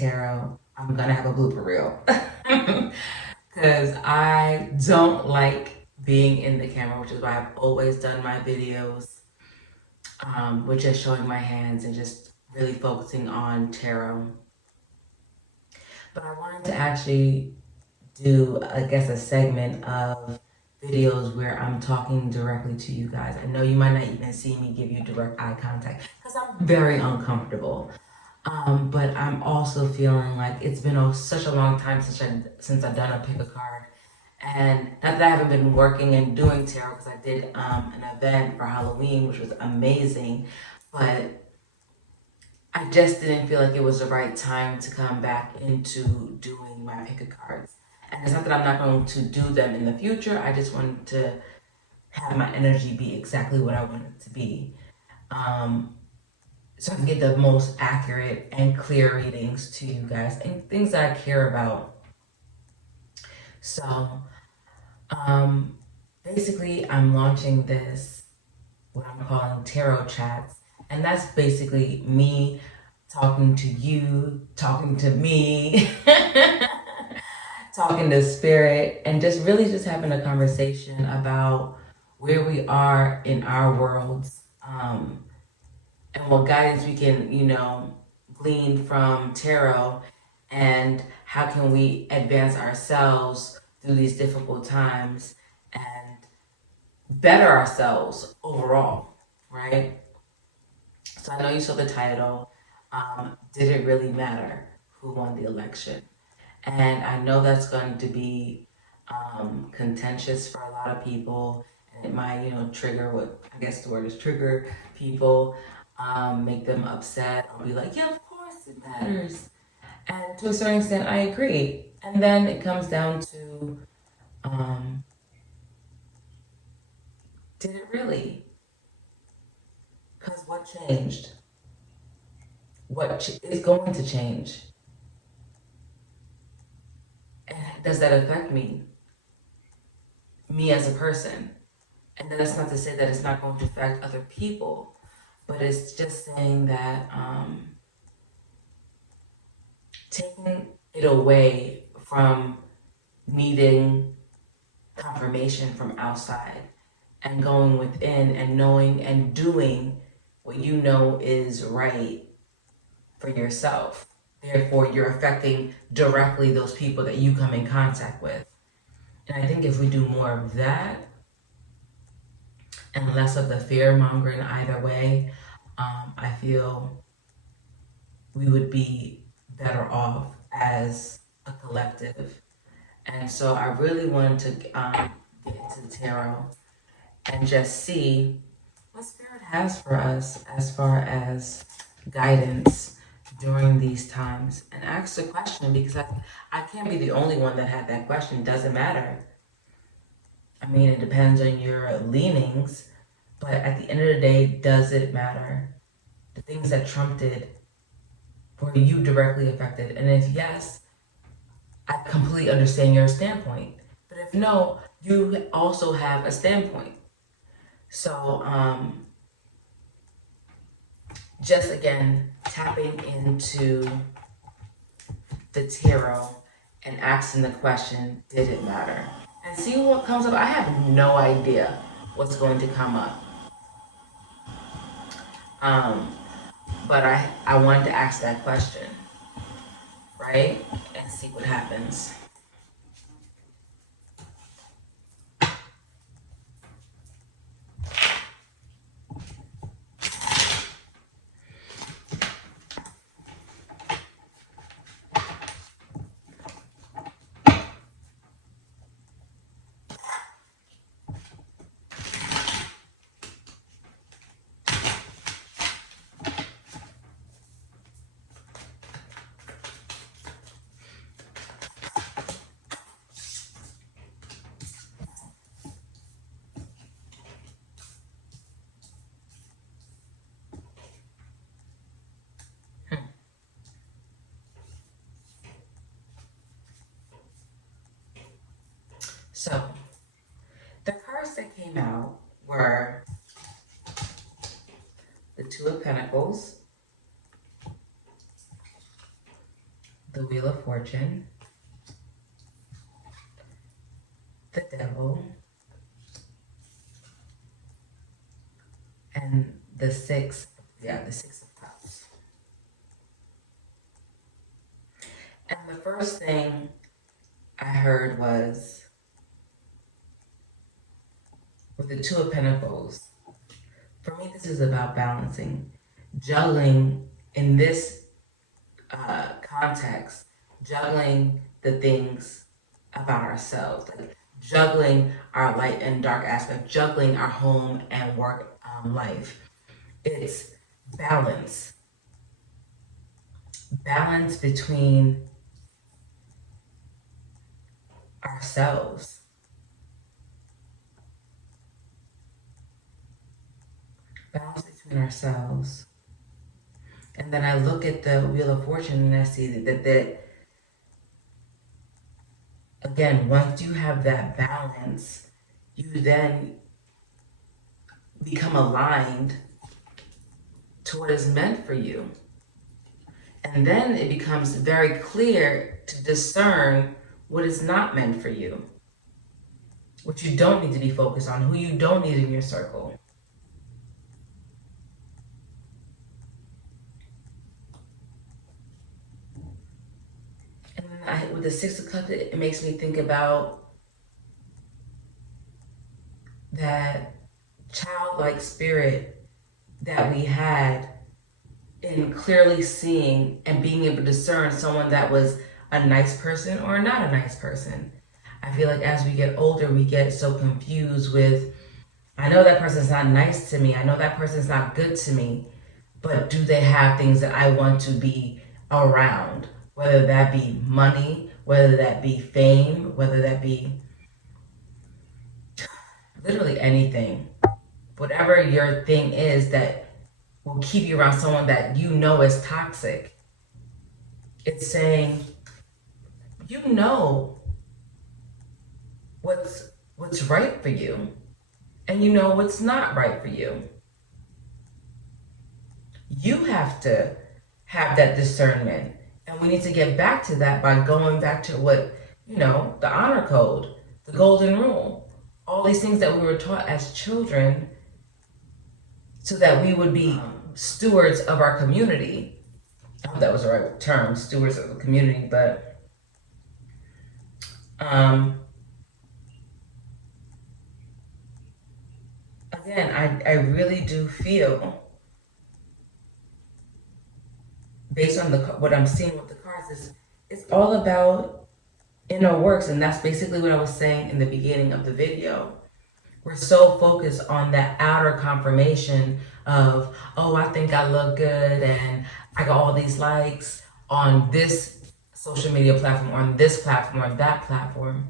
tarot, I'm gonna have a blooper reel. Because I don't like being in the camera, which is why I've always done my videos with just showing my hands and just really focusing on tarot. But I wanted to actually do, I guess, a segment of videos where I'm talking directly to you guys. I know you might not even see me give you direct eye contact because I'm very uncomfortable. But I'm also feeling like it's been such a long time since I've done a pick a card. And not that I haven't been working and doing tarot, because I did an event for Halloween, which was amazing, but I just didn't feel like it was the right time to come back into doing my pick a cards. And it's not that I'm not going to do them in the future. I just wanted to have my energy be exactly what I want it to be. So I can get the most accurate and clear readings to you guys and things that I care about. So basically, I'm launching this, what I'm calling tarot chats. And that's basically me talking to you, talking to me, talking to spirit, and just really just having a conversation about where we are in our worlds, and what guidance we can, glean from tarot, and how can we advance ourselves through these difficult times and better ourselves overall, right? So I know you saw the title, Did It Really Matter Who Won the Election? And I know that's going to be contentious for a lot of people, and it might, trigger what I guess the word is trigger people, make them upset, or be like, yeah, of course it matters. And to a certain extent, I agree. And then it comes down to, did it really? Because what changed? What is going to change? And does that affect me? Me as a person? And that's not to say that it's not going to affect other people, but it's just saying that taking it away from needing confirmation from outside and going within and knowing and doing what you know is right for yourself. Therefore, you're affecting directly those people that you come in contact with. And I think if we do more of that and less of the fear mongering either way, I feel we would be better off as a collective. And so I really wanted to get into the tarot and just see what Spirit has for us as far as guidance during these times, and ask the question, because I can't be the only one that had that question. It doesn't matter. I mean, it depends on your leanings, but at the end of the day, does it matter? The things that Trump did, were you directly affected? And if yes, I completely understand your standpoint. But if no, you also have a standpoint. So, just again, tapping into the tarot and asking the question, did it matter? And see what comes up. I have no idea what's going to come up. But I wanted to ask that question, right? And see what happens. So, the cards that came out were the Two of Pentacles, the Wheel of Fortune, the Devil, and the Six of Cups. And the first thing I heard was with the Two of Pentacles. For me, this is about balancing, juggling in this context, juggling the things about ourselves, like juggling our light and dark aspect, juggling our home and work life. It's balance. Balance between ourselves. Balance between ourselves. And then I look at the Wheel of Fortune and I see that again, once you have that balance, you then become aligned to what is meant for you. And then it becomes very clear to discern what is not meant for you, what you don't need to be focused on, who you don't need in your circle. And then with the Six of Cups, it makes me think about that childlike spirit that we had in clearly seeing and being able to discern someone that was a nice person or not a nice person. I feel like as we get older, we get so confused with, I know that person's not nice to me, I know that person's not good to me, but do they have things that I want to be around? Whether that be money, whether that be fame, whether that be literally anything. Whatever your thing is that will keep you around someone that you know is toxic. It's saying, you know what's right for you, and you know what's not right for you. You have to have that discernment, and we need to get back to that by going back to what, the honor code, the golden rule, all these things that we were taught as children so that we would be stewards of our community. I hope that was the right term, stewards of the community, but again, I really do feel, based on what I'm seeing with the cards, is it's all about inner works, and that's basically what I was saying in the beginning of the video. We're so focused on that outer confirmation of, oh, I think I look good and I got all these likes on this social media platform, on this platform, or that platform.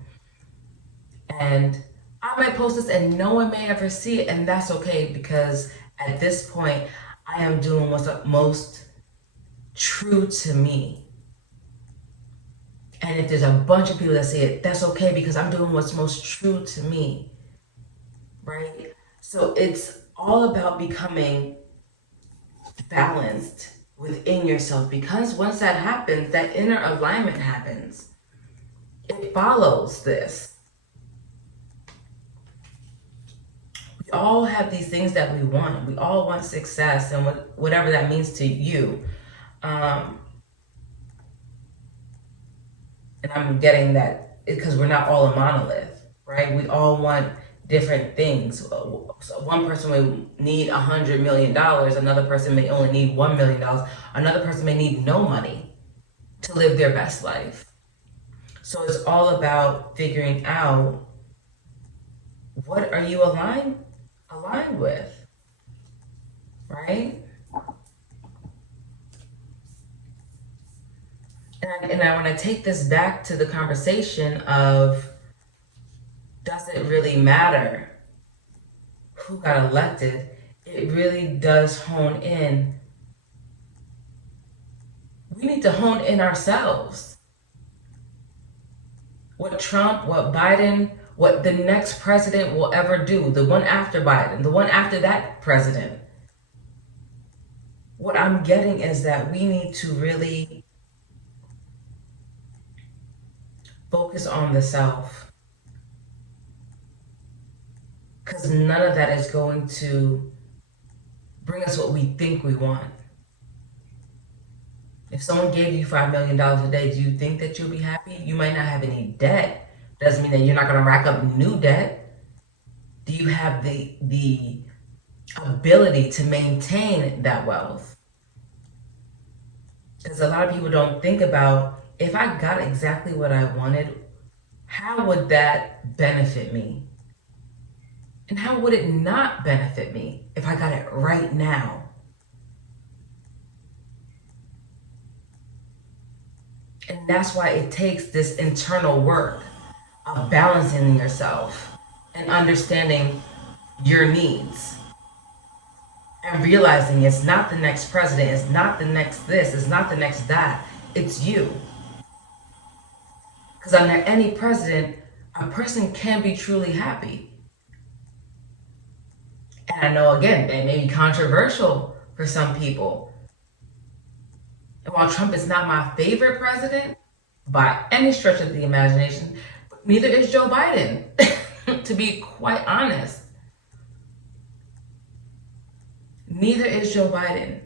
And I might post this and no one may ever see it, and that's okay, because at this point, I am doing what's most true to me. And if there's a bunch of people that see it, that's okay, because I'm doing what's most true to me. Right? So it's all about becoming balanced within yourself, because once that happens, that inner alignment happens. It follows this. We all have these things that we want. We all want success, and whatever that means to you. And I'm getting that because we're not all a monolith, right? We all want different things. So one person may need $100 million, another person may only need $1 million, another person may need no money to live their best life. So it's all about figuring out, what are you aligned with, right? And I want to take this back to the conversation of, does it really matter who got elected? It really does hone in. We need to hone in ourselves. What Trump, what Biden, what the next president will ever do, the one after Biden, the one after that president. What I'm getting is that we need to really Focus on the self. Because none of that is going to bring us what we think we want. If someone gave you $5 million a day, do you think that you'll be happy? You might not have any debt. Doesn't mean that you're not going to rack up new debt. Do you have the ability to maintain that wealth? Because a lot of people don't think about, if I got exactly what I wanted, how would that benefit me? And how would it not benefit me if I got it right now? And that's why it takes this internal work of balancing yourself and understanding your needs and realizing it's not the next president, it's not the next this, it's not the next that, it's you. Because under any president, a person can be truly happy. And I know, again, that may be controversial for some people. And while Trump is not my favorite president by any stretch of the imagination, neither is Joe Biden, to be quite honest. Neither is Joe Biden.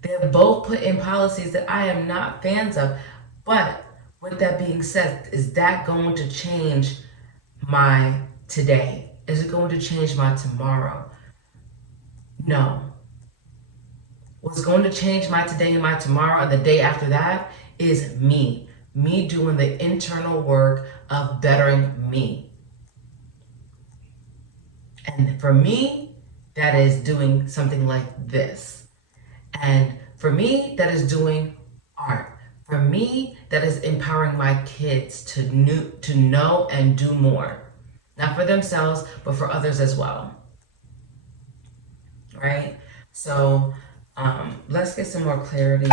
They have both put in policies that I am not fans of. But with that being said, is that going to change my today? Is it going to change my tomorrow? No. What's going to change my today and my tomorrow and the day after that is me. Me doing the internal work of bettering me. And for me, that is doing something like this. And for me, that is doing art. For me, that is empowering my kids to know and do more. Not for themselves, but for others as well. Right? So let's get some more clarity.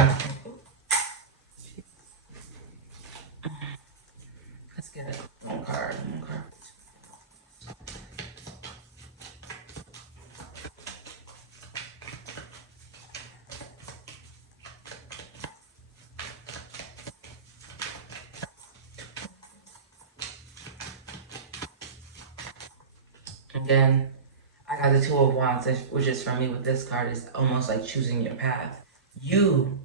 Let's get one card. And then I got the Two of Wands, which is for me with this card is almost like choosing your path. You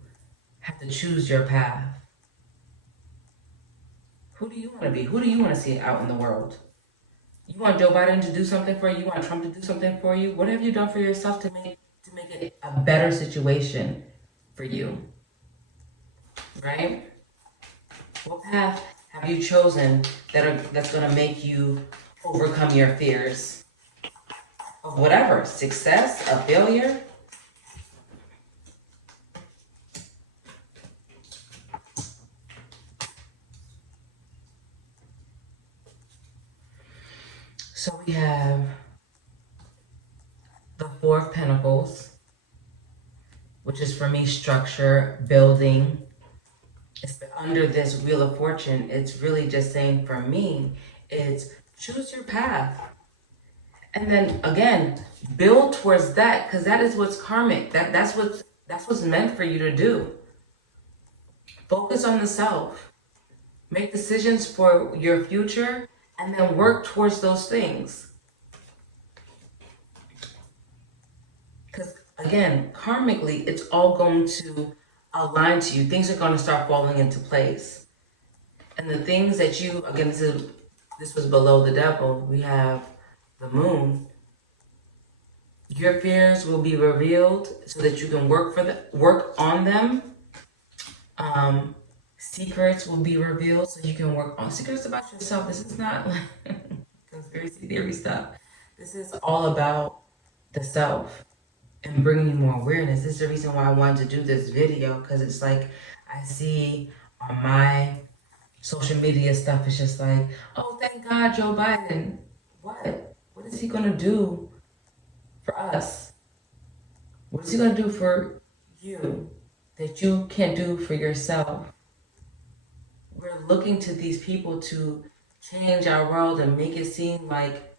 have to choose your path. Who do you want to be? Who do you want to see out in the world? You want Joe Biden to do something for you? You want Trump to do something for you? What have you done for yourself to make it a better situation for you? Right? What path have you chosen that's going to make you overcome your fears of whatever, success, a failure? So we have the Four of Pentacles, which is for me structure, building. It's under this Wheel of Fortune, it's really just saying for me, it's choose your path. And then again, build towards that, because that is what's karmic. That's what's meant for you to do. Focus on the self. Make decisions for your future and then work towards those things. Because again, karmically, it's all going to align to you. Things are going to start falling into place. And the things that you, again, this was below the devil. We have the moon. Your fears will be revealed so that you can work on them. Secrets will be revealed so you can work on secrets about yourself. This is not like conspiracy theory stuff. This is all about the self and bringing more awareness. This is the reason why I wanted to do this video, because it's like I see on my social media stuff, it's just like, oh, thank God Joe Biden. What? What is he going to do for us? What is he going to do for you that you can't do for yourself? We're looking to these people to change our world and make it seem like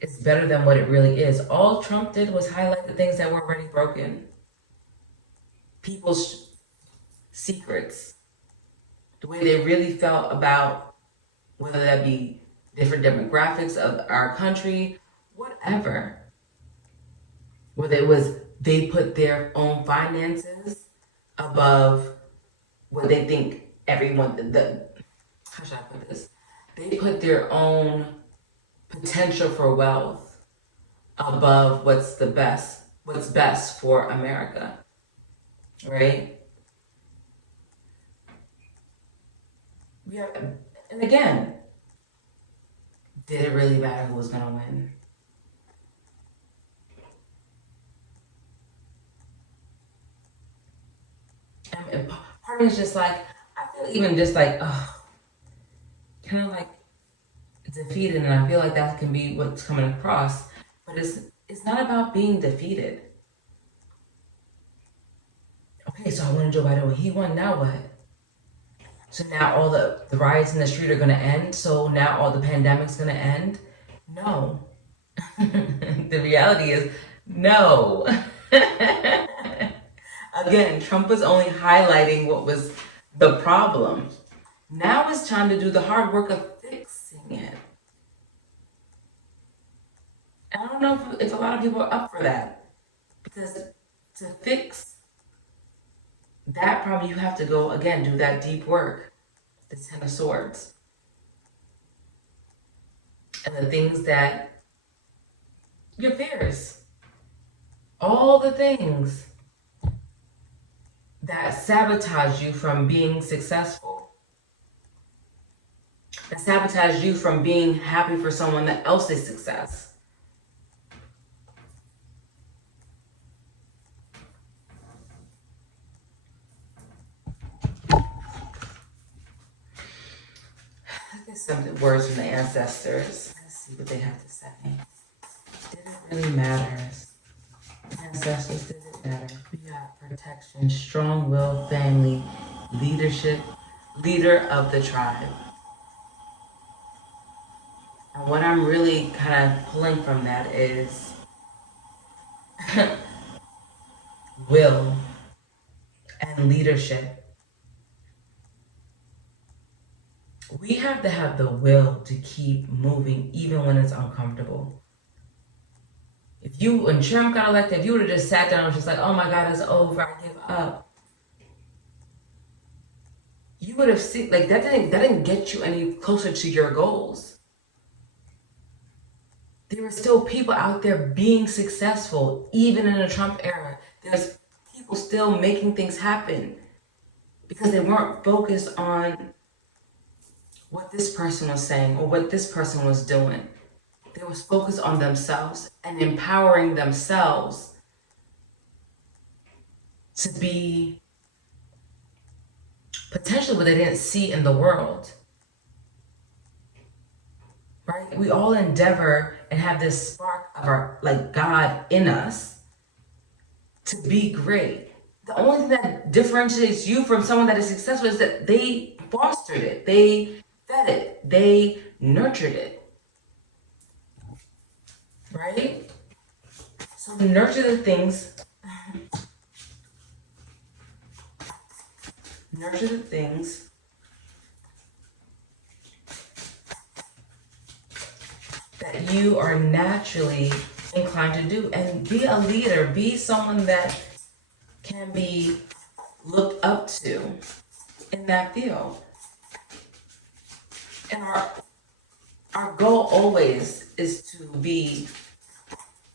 it's better than what it really is. All Trump did was highlight the things that were already broken. People's secrets. the way they really felt about whether that be different demographics of our country, whatever. Whether it was they put their own finances above what they think everyone, how should I put this? They put their own potential for wealth above what's best for America, right? Yeah, and again, did it really matter who was gonna win? And part of me is just like, I feel even just like, oh, kind of like defeated, and I feel like that can be what's coming across. But it's not about being defeated. Okay, so I wanted Joe Biden. He won. Now what? So now all the riots in the street are gonna end. So now all the pandemic's gonna end. No. The reality is no. Again, Trump was only highlighting what was the problem. Now it's time to do the hard work of fixing it. And I don't know if a lot of people are up for that. Because to fix that problem, you have to go, again, do that deep work. The Ten of Swords. And the things that, your fears. All the things that sabotage you from being successful. That sabotage you from being happy for someone else's success. Some words from the ancestors. Let's see what they have to say. Did it really matter? Ancestors, did it matter? We got protection, strong will, family, leadership, leader of the tribe. And what I'm really kind of pulling from that is will and leadership. We have to have the will to keep moving even when it's uncomfortable. If you, when Trump got elected, if you would have just sat down and was just like, oh my God, it's over, I give up. You would have seen, like, that didn't get you any closer to your goals. There were still people out there being successful, even in the Trump era. There's people still making things happen because they weren't focused on what this person was saying or what this person was doing. They was focused on themselves and empowering themselves to be potentially what they didn't see in the world. Right? We all endeavor and have this spark of our, like, God in us to be great. The only thing that differentiates you from someone that is successful is that they fostered it, they fed it, they nurtured it. Right? So nurture the things. Nurture the things that you are naturally inclined to do, and be a leader, be someone that can be looked up to in that field. And our goal always is to be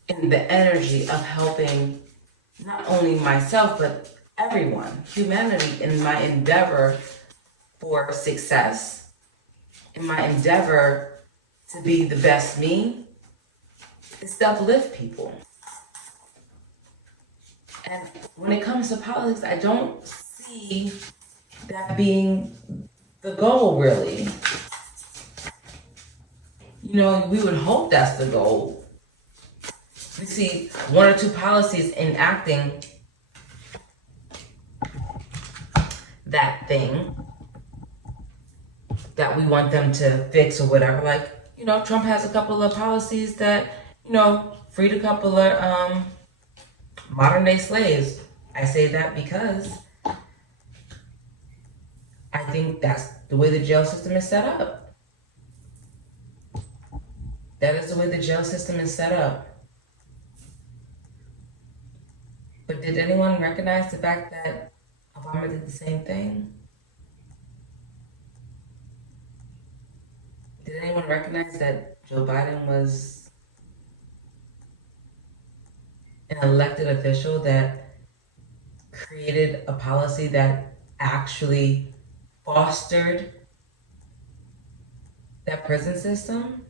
in the energy of helping not only myself but everyone, humanity, in my endeavor for success, in my endeavor to be the best me, is to uplift people. And when it comes to politics, I don't see that being the goal, really. You know, we would hope that's the goal. We see one or two policies enacting that thing that we want them to fix or whatever. Like, you know, Trump has a couple of policies that, you know, freed a couple of modern day slaves. I say that because I think that's the way the jail system is set up. That is the way the jail system is set up. But did anyone recognize the fact that Obama did the same thing? Did anyone recognize that Joe Biden was an elected official that created a policy that actually fostered that prison system?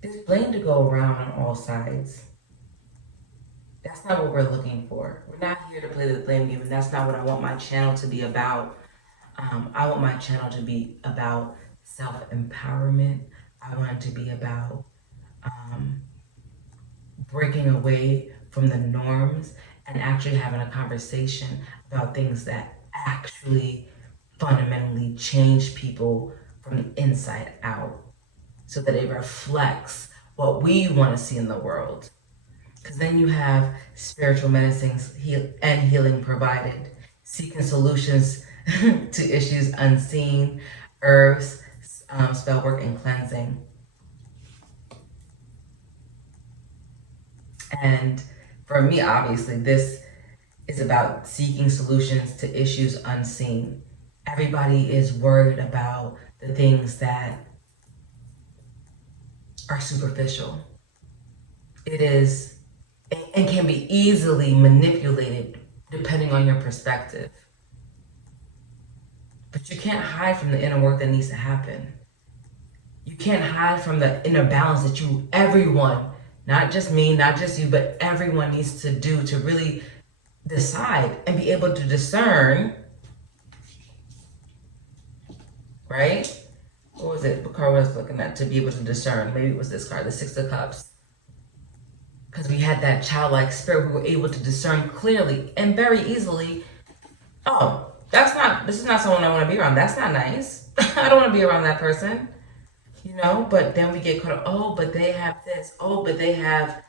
There's blame to go around on all sides. That's not what we're looking for. We're not here to play the blame game, and that's not what I want my channel to be about. I want my channel to be about self-empowerment. I want it to be about breaking away from the norms and actually having a conversation about things that actually fundamentally change people from the inside out so that it reflects what we want to see in the world. Because then you have spiritual medicines and healing provided, seeking solutions to issues unseen, herbs, spell work, and cleansing. And for me, obviously, this is about seeking solutions to issues unseen. Everybody is worried about the things that are superficial. It is and can be easily manipulated depending on your perspective. But you can't hide from the inner work that needs to happen. You can't hide from the inner balance that everyone, not just me, not just you, but everyone needs to do to really decide and be able to discern, right? What was it? What card was I was looking at to be able to discern? Maybe it was this card, the Six of Cups. Because we had that childlike spirit, we were able to discern clearly and very easily, oh, this is not someone I want to be around. That's not nice. I don't want to be around that person. You know, but then we get caught up, oh, but they have this. Oh, but they have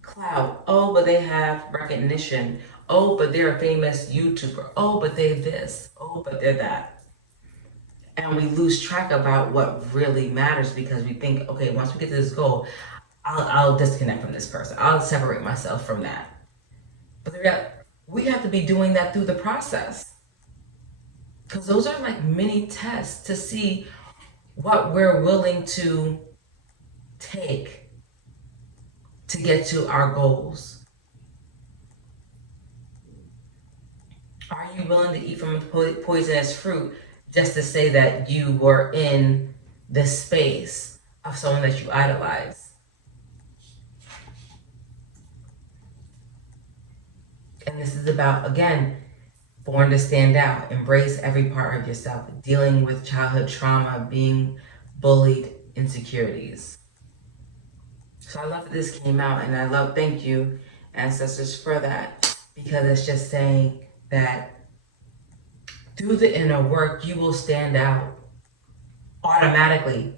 clout. Oh, but they have recognition. Oh, but they're a famous YouTuber. Oh, but they this. Oh, but they're that. And we lose track about what really matters because we think, okay, once we get to this goal, I'll disconnect from this person. I'll separate myself from that. But we have to be doing that through the process. Because those are like mini tests to see what we're willing to take to get to our goals. Are you willing to eat from a poisonous fruit just to say that you were in the space of someone that you idolize? And this is about, again, born to stand out, embrace every part of yourself, dealing with childhood trauma, being bullied, insecurities. So I love that this came out, and thank you, ancestors, for that, because it's just saying that through the inner work, you will stand out automatically.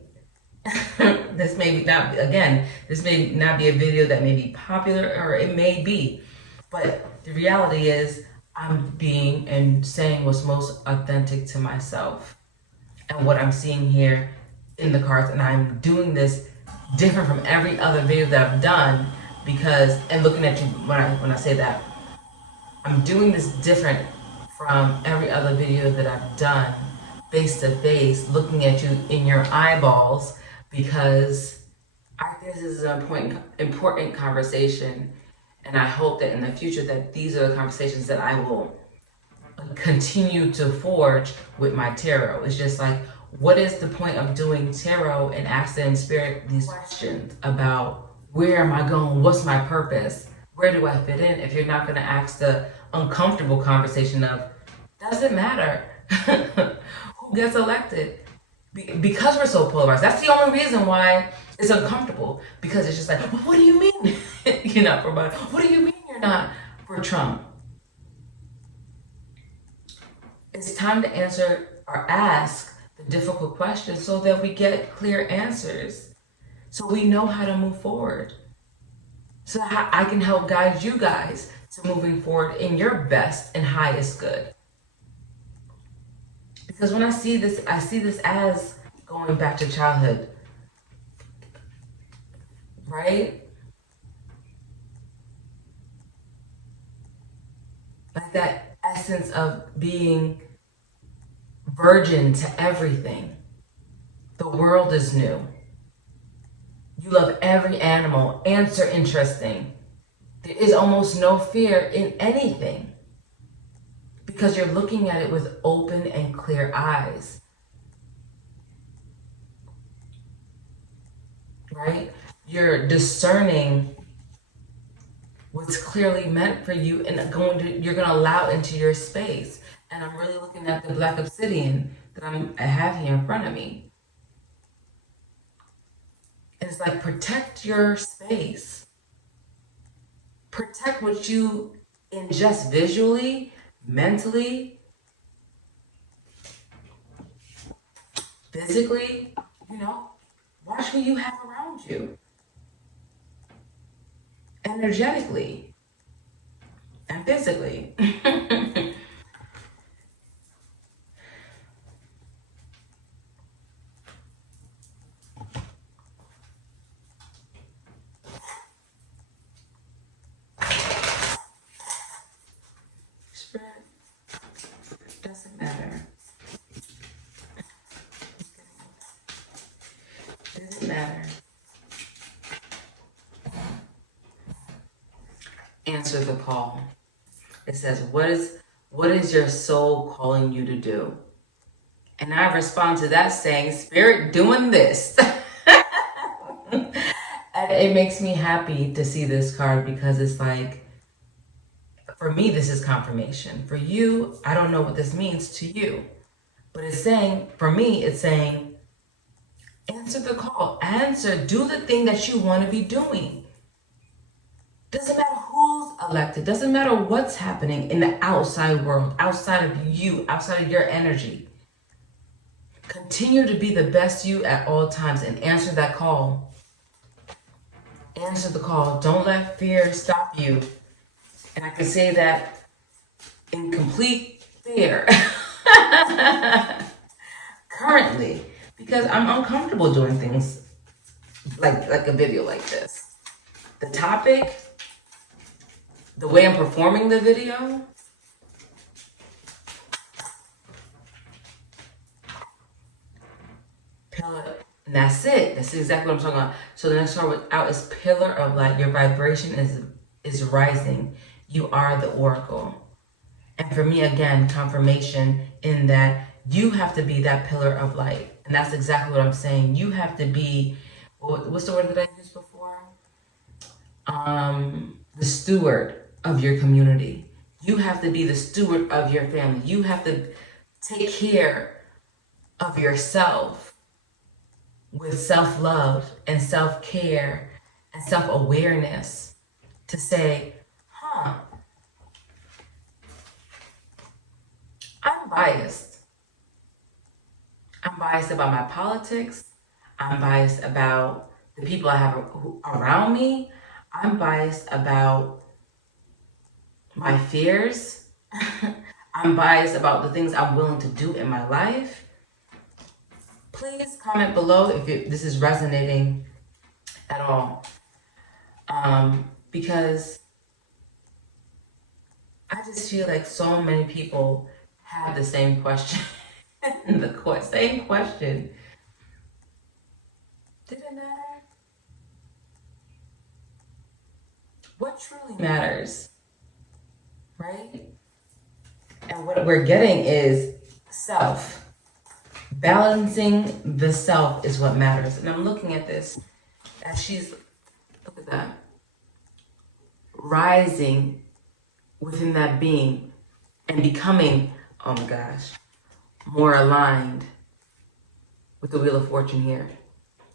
This may not be a video that may be popular, or it may be, but the reality is I'm being and saying what's most authentic to myself and what I'm seeing here in the cards. And I'm doing this different from every other video that I've done because, and looking at you when I say that, I'm doing this different from every other video that I've done face to face, looking at you in your eyeballs, because I think this is an important conversation. And I hope that in the future that these are the conversations that I will continue to forge with my tarot. It's just like, what is the point of doing tarot and asking spirit these questions about where am I going? What's my purpose? Where do I fit in? If you're not going to ask the uncomfortable conversation of, does it matter who gets elected? Because we're so polarized. That's the only reason why it's uncomfortable, because it's just like, well, what do you mean you're not for Biden? What do you mean you're not for Trump? It's time to answer or ask the difficult questions so that we get clear answers, so we know how to move forward, so I can help guide you guys to moving forward in your best and highest good. Because when I see this as going back to childhood, right? Like that essence of being virgin to everything. The world is new. You love every animal. Ants are interesting. There is almost no fear in anything because you're looking at it with open and clear eyes. Right? You're discerning what's clearly meant for you and you're going to allow into your space. And I'm really looking at the black obsidian that I have here in front of me. And it's like, protect your space. Protect what you ingest visually, mentally, physically. Watch who you have around you. Energetically and physically. Spread. Doesn't matter. Doesn't matter. Answer the call. It says, what is your soul calling you to do? And I respond to that saying, Spirit, doing this. And it makes me happy to see this card because it's like, for me, this is confirmation. For you, I don't know what this means to you. But it's saying, for me, it's saying, answer the call. Answer. Do the thing that you want to be doing. Doesn't matter who's elected. Doesn't matter what's happening in the outside world, outside of you, outside of your energy. Continue to be the best you at all times and answer that call. Answer the call. Don't let fear stop you. And I can say that in complete fear. Currently. Because I'm uncomfortable doing things like a video like this. The topic, the way I'm performing the video, pillar, and that's it. That's exactly what I'm talking about. So the next card out is Pillar of Light. Your vibration is rising. You are the oracle. And for me, again, confirmation in that you have to be that pillar of light. And that's exactly what I'm saying. You have to be, what's the word that I used before? The steward of your community. You have to be the steward of your family. You have to take care of yourself with self-love and self-care and self-awareness to say, I'm biased. I'm biased about my politics. I'm biased about the people I have around me. I'm biased about my fears. I'm biased about the things I'm willing to do in my life. Please comment below if this is resonating at all. Because I just feel like so many people have the same question. Same question. Did it matter? What truly matters? Right? And what we're getting is self. Balancing the self is what matters. And I'm looking at this as she's, look at that, rising within that being and becoming, oh my gosh, more aligned with the Wheel of Fortune here.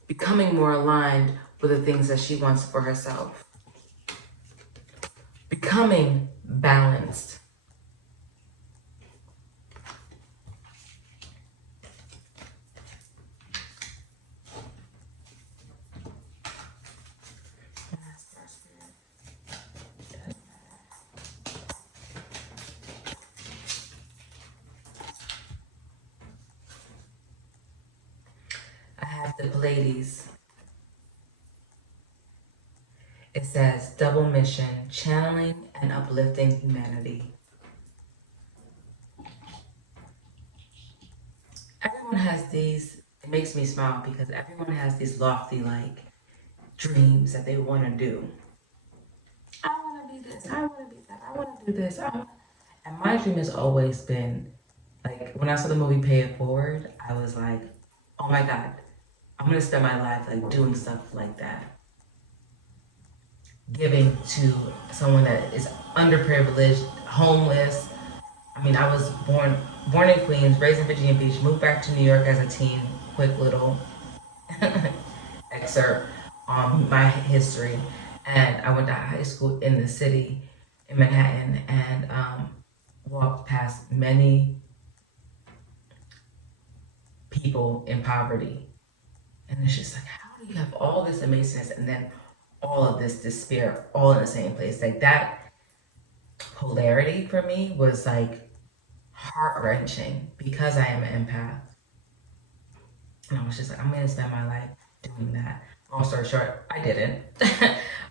Becoming more aligned with the things that she wants for herself. Becoming balanced. the Pleiades. It says double mission, channeling and uplifting humanity. Everyone has these, it makes me smile because everyone has these lofty like dreams that they want to do. I want to be this, I want to be that, I want to do this. And my dream has always been, like when I saw the movie Pay It Forward, I was like, oh my God, I'm going to spend my life like doing stuff like that. Giving to someone that is underprivileged, homeless. I mean, I was born in Queens, raised in Virginia Beach, moved back to New York as a teen. Quick little excerpt on my history. And I went to high school in the city in Manhattan and walked past many people in poverty. And it's just like, how do you have all this amazingness and then all of this despair all in the same place? Like that polarity for me was like heart-wrenching because I am an empath. And I was just like, I'm gonna spend my life doing that. Long story short, I didn't.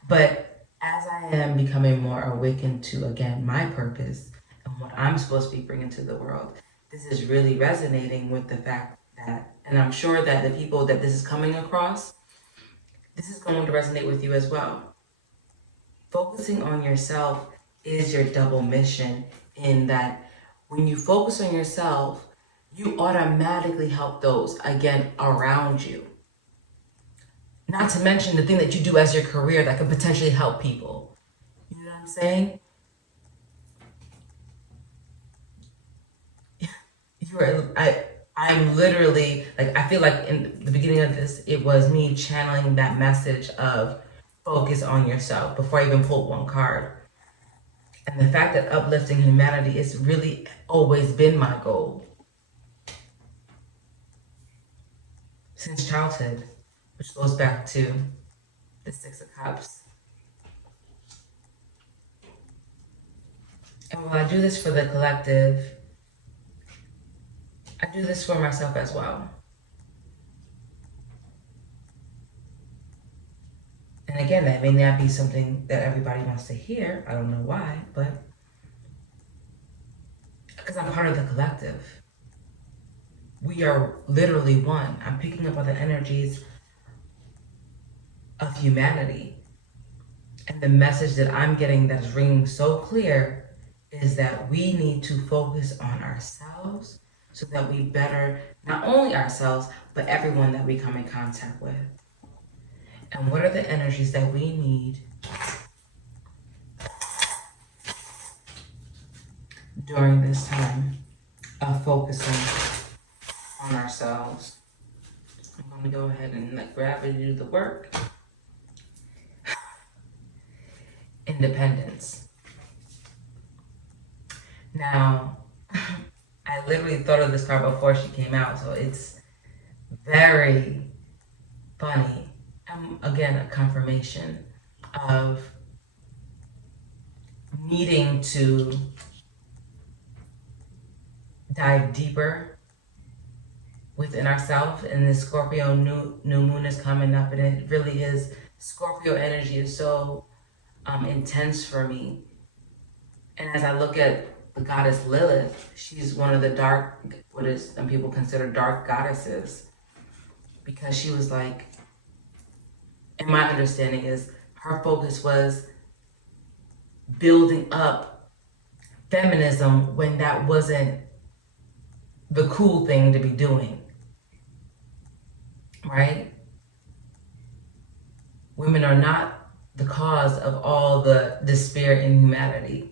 But as I am becoming more awakened to, again, my purpose and what I'm supposed to be bringing to the world, this is really resonating with the fact that, and I'm sure that the people that this is coming across, this is going to resonate with you as well. Focusing on yourself is your double mission in that when you focus on yourself, you automatically help those, again, around you. Not to mention the thing that you do as your career that could potentially help people. You know what I'm saying? I'm literally, like, I feel like in the beginning of this, it was me channeling that message of focus on yourself before I even pulled one card. And the fact that uplifting humanity has really always been my goal. Since childhood, which goes back to the Six of Cups. And while I do this for the collective, I do this for myself as well. And again, that may not be something that everybody wants to hear. I don't know why, but because I'm part of the collective. We are literally one. I'm picking up on the energies of humanity. And the message that I'm getting that's ringing so clear is that we need to focus on ourselves so that we better not only ourselves, but everyone that we come in contact with. And what are the energies that we need during this time of focusing on ourselves? I'm going to go ahead and let gravity do the work. Independence. Now, I literally thought of this card before she came out, so it's very funny. Again, a confirmation of needing to dive deeper within ourselves. And the Scorpio new moon is coming up, and it really is, Scorpio energy is so intense for me. And as I look at the goddess Lilith, she's one of the dark, what is some people consider dark goddesses, because she was like, and my understanding is her focus was building up feminism when that wasn't the cool thing to be doing, right? Women are not the cause of all the despair in humanity.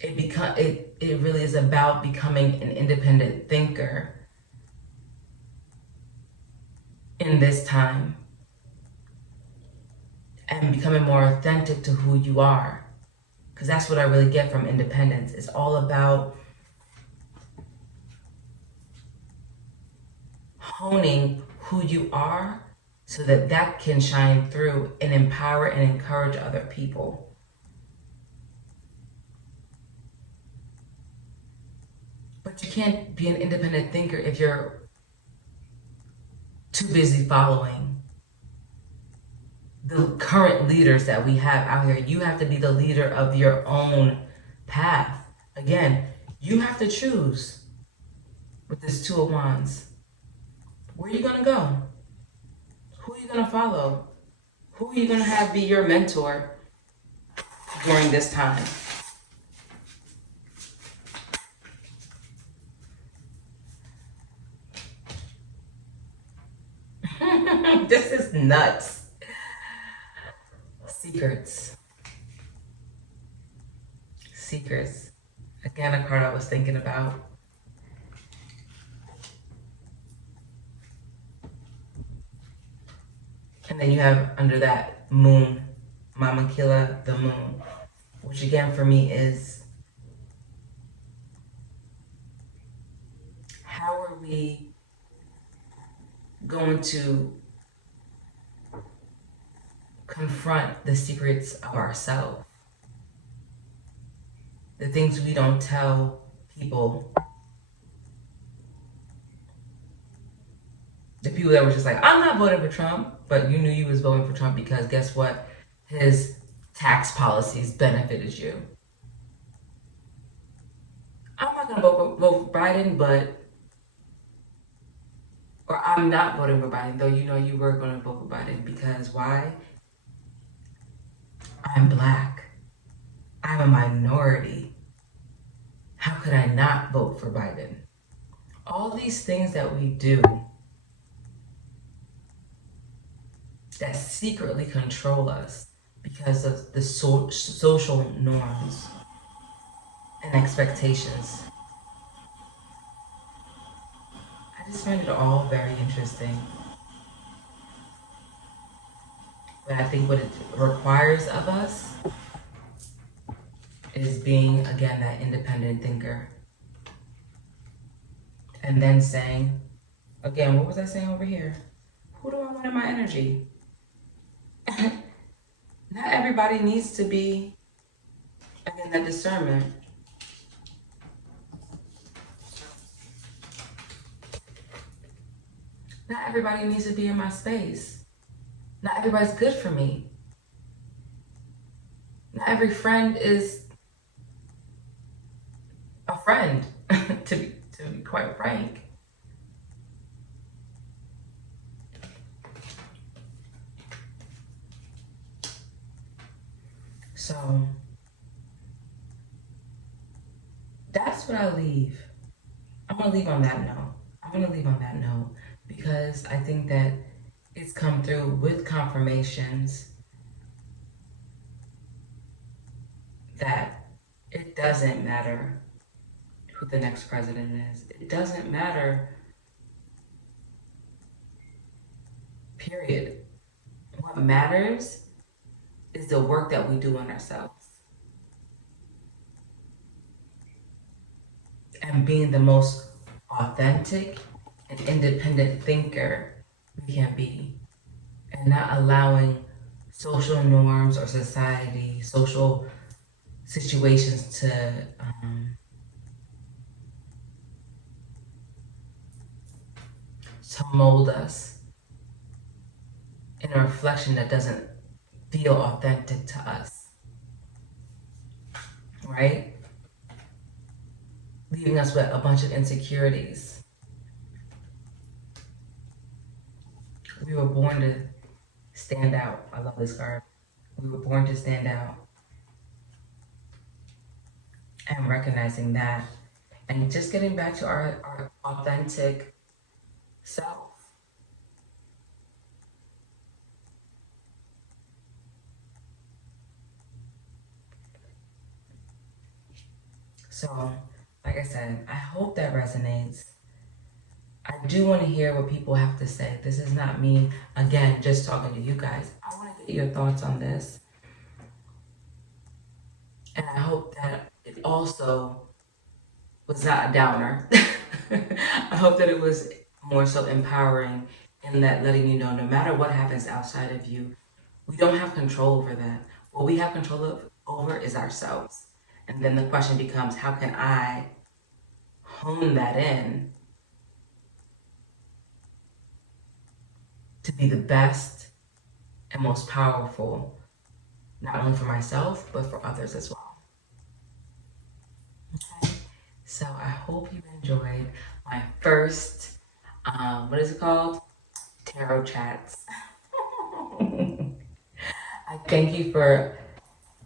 It really is about becoming an independent thinker in this time and becoming more authentic to who you are, because that's what I really get from independence. It's all about honing who you are so that that can shine through and empower and encourage other people. But you can't be an independent thinker if you're too busy following the current leaders that we have out here. You have to be the leader of your own path. Again, you have to choose with this Two of Wands. Where are you going to go? Who are you going to follow? Who are you going to have be your mentor during this time? This is nuts. Secrets. Secrets. Again, a card I was thinking about. And then you have under that moon, Mama Killa, the moon, which again for me is, how are we going to confront the secrets of ourselves? The things we don't tell people. The people that were just like, I'm not voting for Trump, but you knew you was voting for Trump because guess what? His tax policies benefited you. I'm not gonna vote for Biden, or I'm not voting for Biden, though you know you were gonna vote for Biden, because why? I'm black. I'm a minority. How could I not vote for Biden? All these things that we do that secretly control us because of the social norms and expectations. I just find it all very interesting. But I think what it requires of us is being, again, that independent thinker. And then saying, again, what was I saying over here? Who do I want in my energy? Not everybody needs to be, again, that discernment. Not everybody needs to be in my space. Not everybody's good for me. Not every friend is a friend, to be quite frank. So that's what I leave. I'm gonna leave on that note. I'm gonna leave on that note because I think that it's come through with confirmations that it doesn't matter who the next president is. It doesn't matter, period. What matters is the work that we do on ourselves and being the most authentic and independent thinker we can be, and not allowing social norms or society, social situations to mold us in a reflection that doesn't feel authentic to us, right? Leaving us with a bunch of insecurities. We were born to stand out. I love this card. We were born to stand out. And recognizing that. And just getting back to our authentic self. So, like I said, I hope that resonates. I do want to hear what people have to say. This is not me, again, just talking to you guys. I want to get your thoughts on this. And I hope that it also was not a downer. I hope that it was more so empowering in that letting you know no matter what happens outside of you, we don't have control over that. What we have control over is ourselves. And then the question becomes, how can I hone that in to be the best and most powerful, not only for myself, but for others as well. Okay? So I hope you enjoyed my first, what is it called? Tarot chats. I thank you for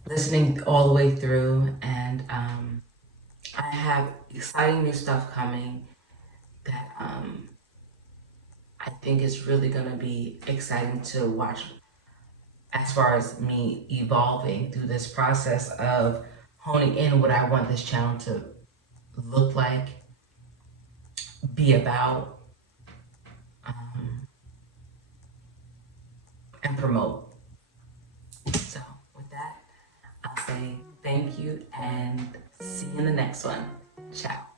listening all the way through, and I have exciting new stuff coming that I think is really going to be exciting to watch as far as me evolving through this process of honing in what I want this channel to look like, be about, and promote. So with that, I'll say thank you and see you in the next one. Ciao.